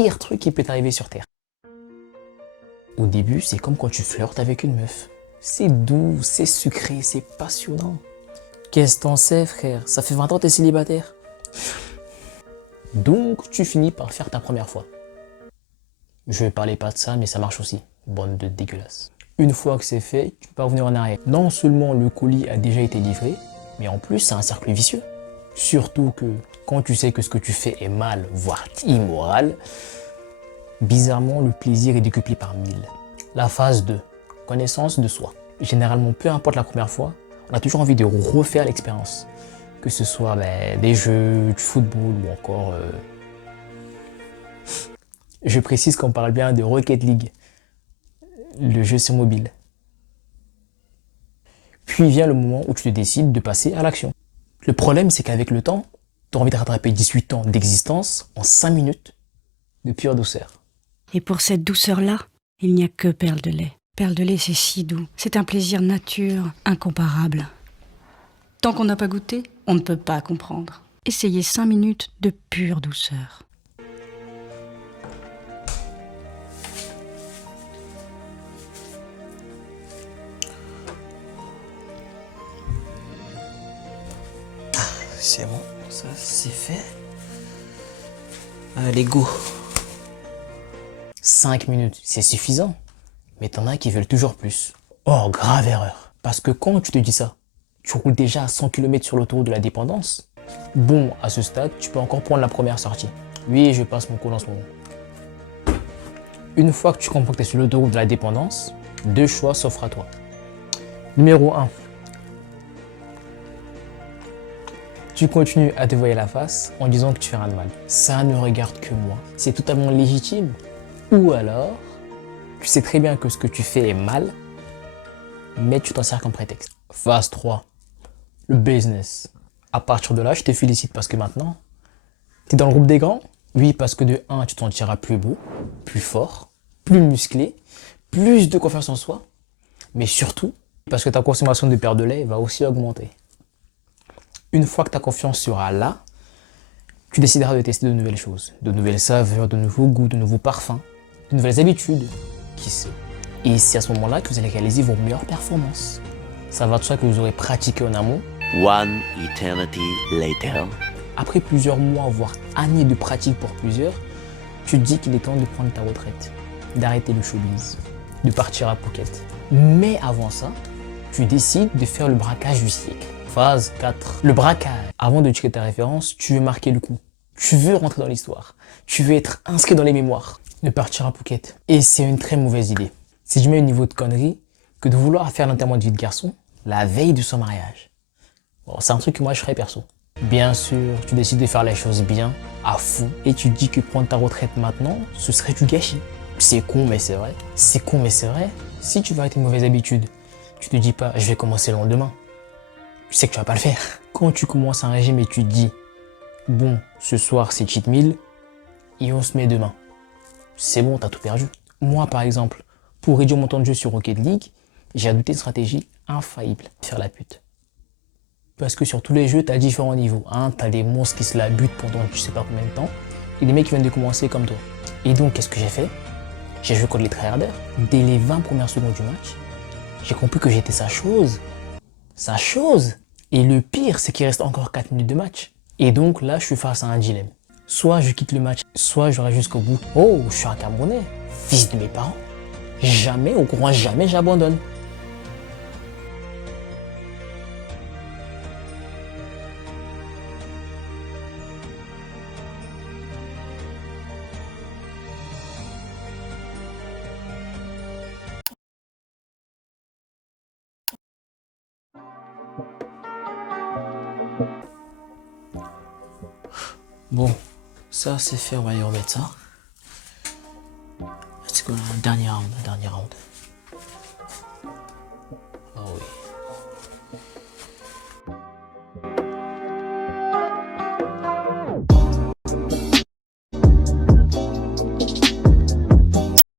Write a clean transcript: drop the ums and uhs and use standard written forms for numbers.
pire truc qui peut t'arriver sur Terre. Au début, c'est comme quand tu flirtes avec une meuf. C'est doux, c'est sucré, c'est passionnant. Qu'est-ce que t'en sais, frère? Ça fait 20 ans que t'es célibataire. Donc, tu finis par faire ta première fois. Je vais parler pas de ça, mais ça marche aussi. Bande de dégueulasses. Une fois que c'est fait, tu peux pas revenir en arrière. Non seulement le colis a déjà été livré, mais en plus, c'est un cercle vicieux. Surtout que quand tu sais que ce que tu fais est mal, voire immoral, bizarrement, le plaisir est décuplé par 1000. La phase 2, connaissance de soi. Généralement, peu importe la première fois, on a toujours envie de refaire l'expérience. Que ce soit des jeux, du football ou encore... Je précise qu'on parle bien de Rocket League, le jeu sur mobile. Puis vient le moment où tu te décides de passer à l'action. Le problème, c'est qu'avec le temps, tu as envie de rattraper 18 ans d'existence en 5 minutes de pure douceur. Et pour cette douceur-là, il n'y a que Perle de lait. Perle de lait, c'est si doux. C'est un plaisir nature incomparable. Tant qu'on n'a pas goûté, on ne peut pas comprendre. Essayez 5 minutes de pure douceur. C'est bon, ça c'est fait. Allez, go. 5 minutes, c'est suffisant. Mais t'en as qui veulent toujours plus. Oh, grave erreur. Parce que quand tu te dis ça, tu roules déjà à 100 km sur l'autoroute de la dépendance. Bon, à ce stade, tu peux encore prendre la première sortie. Oui, je passe mon call en ce moment. Une fois que tu comprends que tu es sur l'autoroute de la dépendance, 2 choix s'offrent à toi. Numéro 1. Tu continues à te voiler la face en disant que tu fais rien de mal. Ça ne regarde que moi. C'est totalement légitime. Ou alors, tu sais très bien que ce que tu fais est mal, mais tu t'en sers comme prétexte. Phase 3. Le business. À partir de là, je te félicite parce que maintenant, tu es dans le groupe des grands. Oui, parce que de 1, tu t'en tireras plus beau, plus fort, plus musclé, plus de confiance en soi, mais surtout parce que ta consommation de Perle de lait va aussi augmenter. Une fois que ta confiance sera là, tu décideras de tester de nouvelles choses, de nouvelles saveurs, de nouveaux goûts, de nouveaux parfums, de nouvelles habitudes, qui sait. Et c'est à ce moment-là que vous allez réaliser vos meilleures performances. Ça va de soi que vous aurez pratiqué en amont. One eternity later. Après plusieurs mois, voire années de pratique pour plusieurs, tu te dis qu'il est temps de prendre ta retraite, d'arrêter le showbiz, de partir à Phuket. Mais avant ça, tu décides de faire le braquage du siècle. Phase 4. Le braquage. Avant de checker ta référence, tu veux marquer le coup. Tu veux rentrer dans l'histoire. Tu veux être inscrit dans les mémoires. De partir à Phuket. Et c'est une très mauvaise idée. C'est du même niveau de connerie que de vouloir faire l'enterrement de vie de garçon la veille de son mariage. Bon, c'est un truc que moi je ferais perso. Bien sûr, tu décides de faire les choses bien, à fond, et tu te dis que prendre ta retraite maintenant, ce serait du gâchis. C'est con, mais c'est vrai. C'est con, mais c'est vrai. Si tu veux arrêter une mauvaise habitude, tu te dis pas, je vais commencer le lendemain. Tu sais que tu vas pas le faire. Quand tu commences un régime et tu te dis, bon, ce soir c'est cheat meal, et on se met demain. C'est bon, t'as tout perdu. Moi, par exemple, pour réduire mon temps de jeu sur Rocket League, j'ai adopté une stratégie infaillible, faire la pute. Parce que sur tous les jeux, t'as différents niveaux. T'as des monstres qui se la butent pendant je sais pas combien de temps, et des mecs qui viennent de commencer comme toi. Et donc, qu'est-ce que j'ai fait? J'ai joué contre les tryharders. Dès les 20 premières secondes du match, j'ai compris que j'étais sa chose. Sa chose. Et le pire, c'est qu'il reste encore 4 minutes de match. Et donc là, je suis face à un dilemme. Soit je quitte le match, soit je reste jusqu'au bout. Oh, je suis un Camerounais, fils de mes parents. Jamais, au courant, jamais j'abandonne. Bon, ça c'est fait, on va y remettre ça. Let's go, dernier round. Oh oui.